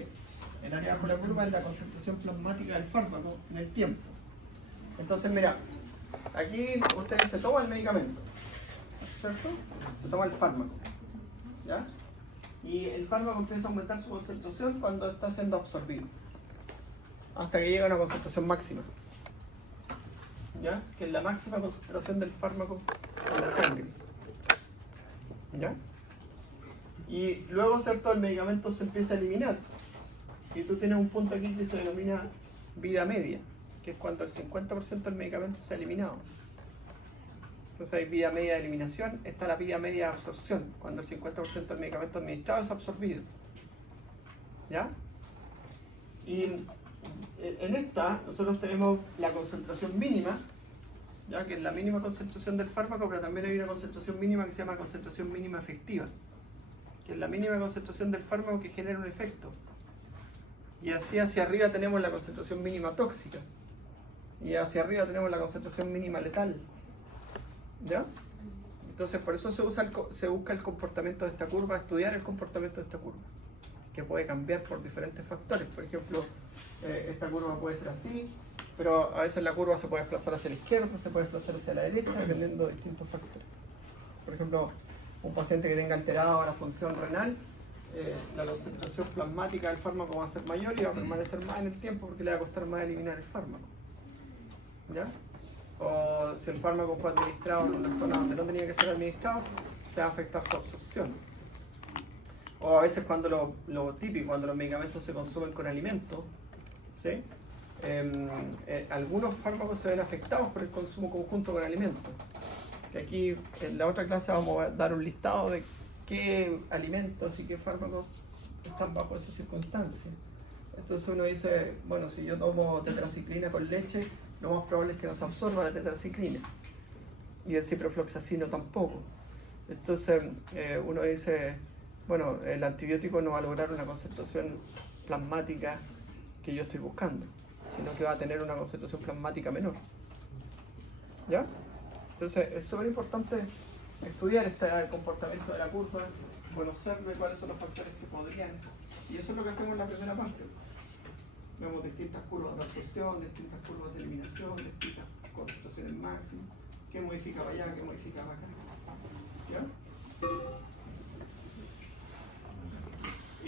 El área bajo la curva es la concentración plasmática del fármaco en el tiempo. Entonces, mira, aquí ustedes se toma el medicamento, ¿cierto? Se toma el fármaco, ¿ya? Y el fármaco empieza a aumentar su concentración cuando está siendo absorbido, hasta que llega a una concentración máxima, ¿ya? Que es la máxima concentración del fármaco en la sangre, ¿ya? Y luego, ¿cierto?, el medicamento se empieza a eliminar y tú tienes un punto aquí que se denomina vida media, que es cuando el 50% del medicamento se ha eliminado. Entonces hay vida media de eliminación, está la vida media de absorción, cuando el 50% del medicamento administrado es absorbido. ¿Ya? Y en esta nosotros tenemos la concentración mínima, ¿ya?, que es la mínima concentración del fármaco, pero también hay una concentración mínima que se llama concentración mínima efectiva, que es la mínima concentración del fármaco que genera un efecto. y así hacia arriba tenemos la concentración mínima tóxica, y hacia arriba tenemos la concentración mínima letal. ¿Ya? Entonces por eso se busca el comportamiento de esta curva, estudiar el comportamiento de esta curva, que puede cambiar por diferentes factores. Por ejemplo, esta curva puede ser así, pero a veces la curva se puede desplazar hacia la izquierda, se puede desplazar hacia la derecha, dependiendo de distintos factores. Por ejemplo, un paciente que tenga alterada la función renal, la concentración plasmática del fármaco va a ser mayor y va a permanecer más en el tiempo porque le va a costar más eliminar el fármaco. ¿Ya? O si el fármaco fue administrado en una zona donde no tenía que ser administrado, se va a afectar su absorción. O a veces cuando lo típico, cuando los medicamentos se consumen con alimentos, ¿sí? Algunos fármacos se ven afectados por el consumo conjunto con alimentos. Que aquí en la otra clase vamos a dar un listado de qué alimentos y qué fármacos están bajo esas circunstancias. Entonces uno dice, bueno, si yo tomo tetraciclina con leche, lo más probable es que no se absorba la tetraciclina. Y el ciprofloxacino tampoco. Entonces uno dice, bueno, el antibiótico no va a lograr una concentración plasmática que yo estoy buscando, sino que va a tener una concentración plasmática menor. ¿Ya? Entonces es súper importante estudiar este comportamiento de la curva, conocerme cuáles son los factores que podrían, y eso es lo que hacemos en la primera parte. Vemos distintas curvas de absorción, distintas curvas de eliminación, distintas concentraciones máximas, qué modificaba allá, qué modificaba acá. ¿Ya?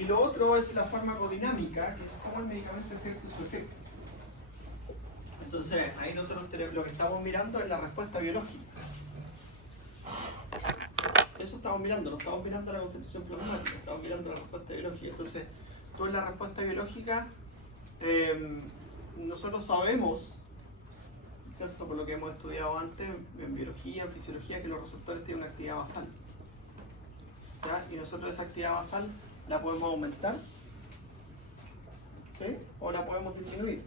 Y lo otro es la farmacodinámica, que es cómo el medicamento ejerce su efecto. Entonces, ahí nosotros lo que estamos mirando es la respuesta biológica. Eso estamos mirando, no estamos mirando la concentración plasmática, estamos mirando la respuesta biológica. Entonces, toda la respuesta biológica, nosotros sabemos, ¿cierto? Por lo que hemos estudiado antes en biología, en fisiología, que los receptores tienen una actividad basal. ¿Ya? Y nosotros esa actividad basal la podemos aumentar, ¿sí? O la podemos disminuir,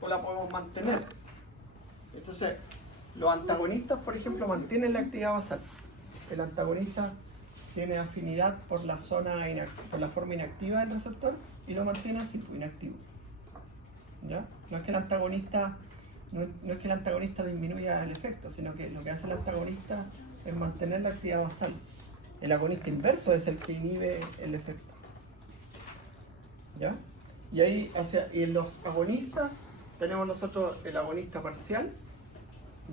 o la podemos mantener. Entonces, los antagonistas, por ejemplo, mantienen la actividad basal. El antagonista tiene afinidad por la forma inactiva del receptor y lo mantiene así, inactivo. ¿Ya? No es que el antagonista disminuya el efecto, sino que lo que hace el antagonista es mantener la actividad basal. El agonista inverso es el que inhibe el efecto. ¿Ya? Y en los agonistas tenemos nosotros el agonista parcial,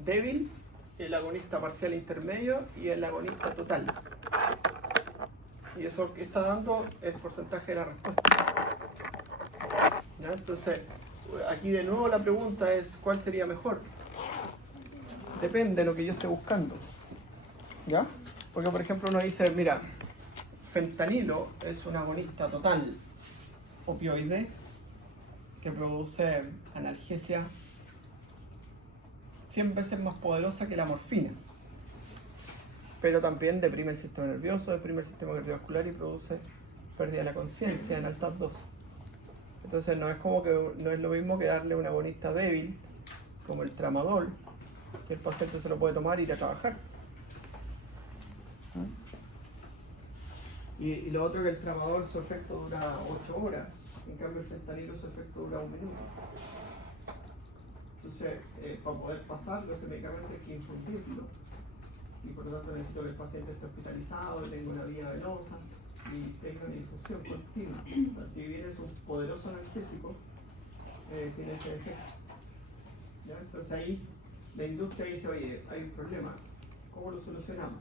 débil, el agonista parcial intermedio y el agonista total. Y eso que está dando el porcentaje de la respuesta. ¿Ya? Entonces, aquí de nuevo la pregunta es, ¿cuál sería mejor? Depende de lo que yo esté buscando. ¿Ya? Porque, por ejemplo, uno dice, mira, fentanilo es un agonista total opioide que produce analgesia 100 veces más poderosa que la morfina, pero también deprime el sistema nervioso, deprime el sistema cardiovascular y produce pérdida de la conciencia en altas dosis. Entonces no es lo mismo que darle un agonista débil como el tramadol, que el paciente se lo puede tomar e ir a trabajar. Y lo otro, que el tramadol su efecto dura 8 horas, en cambio el fentanilo su efecto dura 1 minuto. Entonces, para poder pasarlo, ese medicamento hay que infundirlo, y por lo tanto necesito que el paciente esté hospitalizado, tenga una vía venosa y tenga una infusión continua. Si bien es un poderoso analgésico, tiene ese efecto. ¿Ya? Entonces ahí la industria dice, oye, hay un problema, ¿cómo lo solucionamos?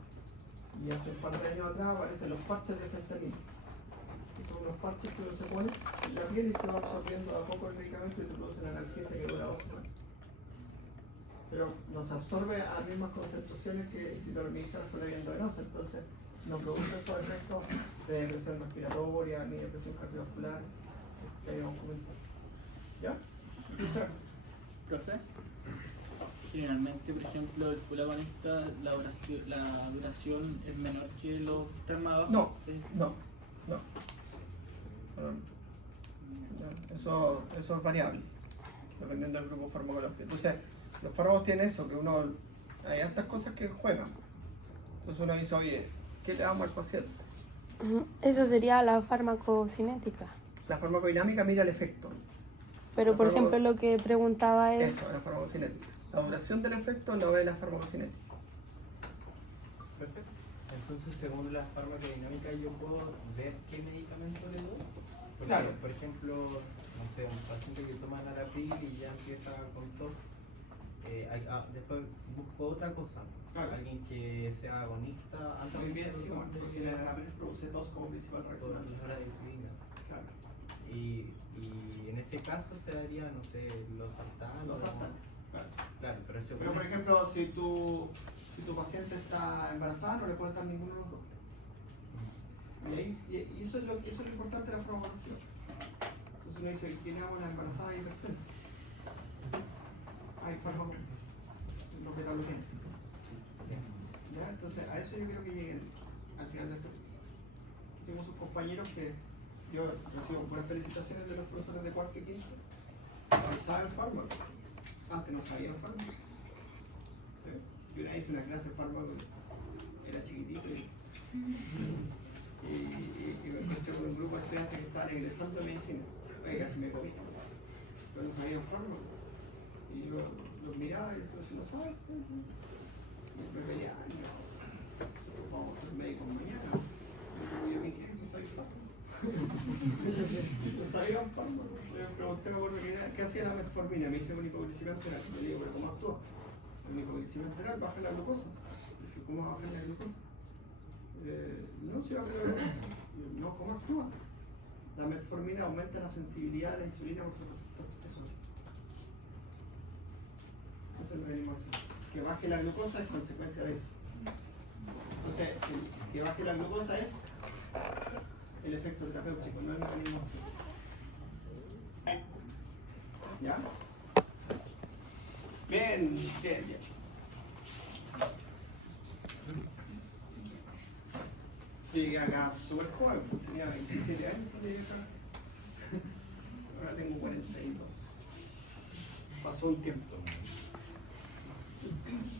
Y hace un par de años atrás aparecen los parches de fentanilo. Son unos parches que uno se pone en la piel y se va absorbiendo a poco el medicamento y te producen analgesia que dura 2 semanas. Pero no se absorbe a las mismas concentraciones que si te lo administras con la vía endovenosa, entonces no produce esos efectos de depresión respiratoria ni depresión cardiovascular que habíamos comentado. ¿Ya? Profe, generalmente, por ejemplo, el full agonista, la duración es menor que los que están más abajo. No. Eso es variable, dependiendo del grupo farmacológico. Entonces, los fármacos tienen eso, que hay hartas cosas que juegan. Entonces uno dice, oye, ¿qué le damos al paciente? Eso sería la farmacocinética. La farmacodinámica mira el efecto. Pero La por farmaco- ejemplo lo que preguntaba es... Eso, la farmacocinética. La duración del efecto lo ve la farmacocinética. Perfecto. Entonces, según la farmacodinámica, yo puedo ver qué medicamento le doy. Porque, Claro. por ejemplo, no sé, un paciente que toma Narapil y ya empieza con tos, después busco otra cosa. Claro. Alguien que sea agonista antes Muy de bien, sí, bueno, porque la Narapil produce tos como principal reaccionante. Claro. Y en ese caso se daría, no sé, los saltados. Los saltantes, claro. Claro, pero según Pero por eso- ejemplo, si tu paciente está embarazada, no le puedes dar ninguno de los dos. Y eso es lo importante de la farmacología. Entonces uno dice, ¿quién hago la embarazada y hipertensa? Hay fármacos, los beta-bloqueantes. ¿Ya? Entonces a eso yo creo que lleguen al final de este proceso. Hicimos sus compañeros que yo recibo buenas felicitaciones de los profesores de cuarto y quinto. Ahora saben fármaco. Antes no sabían fármaco. ¿Sí? Yo una vez hice una clase de fármaco, era chiquitito y me encontré con un grupo de estudiantes que estaban egresando de medicina. Oye, casi me comí. Pero no sabían fármaco. Y yo los miraba y entonces no sabes. Y me peleaba. Vamos a ser médicos mañana. Y yo, ¿qué? ¿Tú sabes fármaco? No sabían fármaco. Le pregunté, me acuerdo qué hacía la metformina. Me hice un hipoglicemia enteral. Me le digo, ¿pero cómo actúa? El hipoglicemia enteral baja la glucosa. Dije, ¿cómo va a bajar la glucosa? No, si baja la glucosa. No, ¿cómo actúa? La metformina aumenta la sensibilidad de la insulina por su receptor. Eso es. Esa es la animación. Que baje la glucosa es consecuencia de eso. Entonces, que baje la glucosa es el efecto terapéutico, no es la animación. ¿Ya? Bien, bien, bien. Llegué acá súper joven, tenía 27 años cuando llegué acá. Ahora tengo 42. Pasó un tiempo.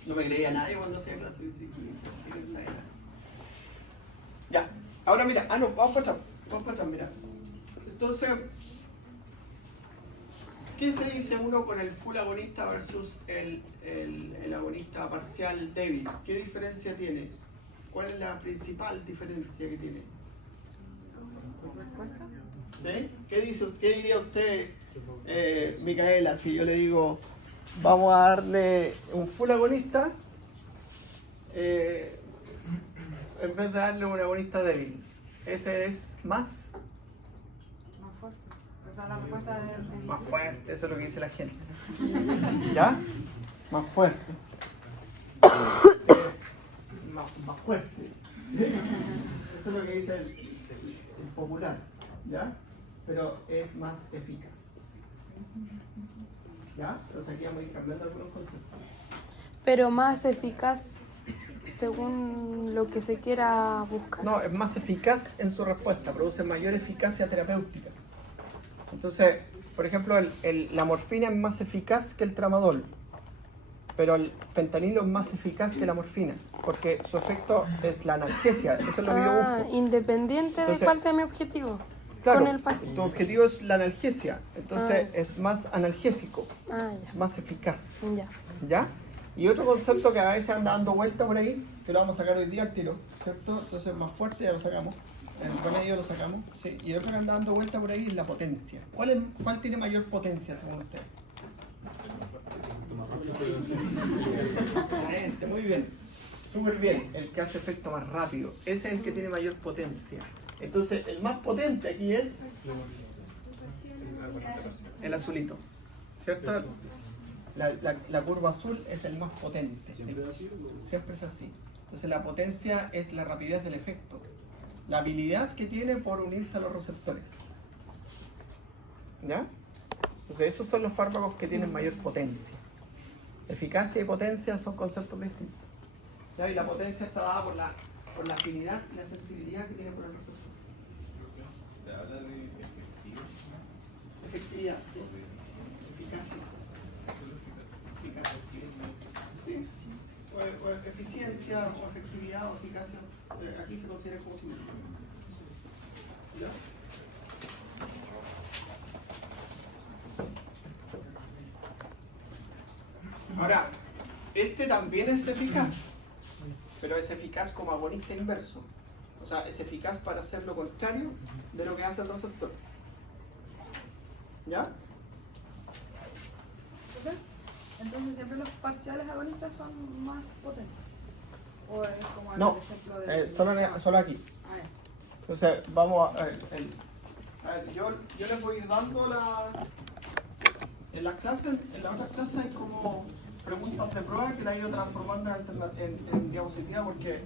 No me creía nadie cuando hacía clase de psicología, no sabía nada. Ya, ahora mira, no, vamos para atrás, mira. Entonces, ¿qué se dice uno con el full agonista versus el agonista parcial débil? ¿Qué diferencia tiene? ¿Cuál es la principal diferencia que tiene? ¿Sí? ¿Qué diría usted, Micaela, si yo le digo, vamos a darle un full agonista en vez de darle un agonista débil? ¿Ese es más? Más fuerte. O sea, la respuesta es Más fuerte, eso es lo que dice la gente. ¿Ya? Más fuerte. Más fuerte. Eso es lo que dice el popular. ¿Ya? Pero es más eficaz. ¿Ya? Entonces aquí vamos a ir cambiando algunos conceptos. Pero más eficaz según lo que se quiera buscar. No, es más eficaz en su respuesta, produce mayor eficacia terapéutica. Entonces, por ejemplo, la morfina es más eficaz que el tramadol, pero el fentanilo es más eficaz que la morfina, porque su efecto es la analgesia, eso es lo que yo busco. Independiente Entonces, de cuál sea mi objetivo Claro, con el paciente. tu objetivo es la analgesia, entonces es más analgésico, es más eficaz. Ya. ¿Ya? Y otro concepto que a veces anda dando vuelta por ahí, que lo vamos a sacar hoy día al tiro, ¿cierto? Entonces más fuerte ya lo sacamos, en el promedio lo sacamos, ¿sí? Y otro que anda dando vuelta por ahí es la potencia. ¿Cuál tiene mayor potencia según usted? Excelente, muy bien, súper bien, el que hace efecto más rápido, ese es el que tiene mayor potencia. Entonces el más potente aquí es el azulito, ¿cierto? La curva azul es el más potente. Siempre es así. Entonces la potencia es la rapidez del efecto. La habilidad que tiene por unirse a los receptores. ¿Ya? Entonces esos son los fármacos que tienen mayor potencia. Eficacia y potencia son conceptos distintos. ¿Ya? Y la potencia está dada por la afinidad y la sensibilidad que tiene por el receptor. ¿Se habla de efectivo? Efectividad, sí. Eficacia. Sí. O eficiencia, o efectividad, o eficacia. Aquí se considera como sinónimo. Ahora, este también es eficaz, pero es eficaz como agonista inverso. O sea, es eficaz para hacer lo contrario de lo que hace el receptor. ¿Ya? Entonces siempre los parciales agonistas son más potentes. O es como el No, ejemplo de solo aquí. Ah, ya. Entonces, vamos a ver. A ver, yo les voy a ir dando en las clases, en las otras clases hay como preguntas de prueba que la he ido transformando en diapositiva porque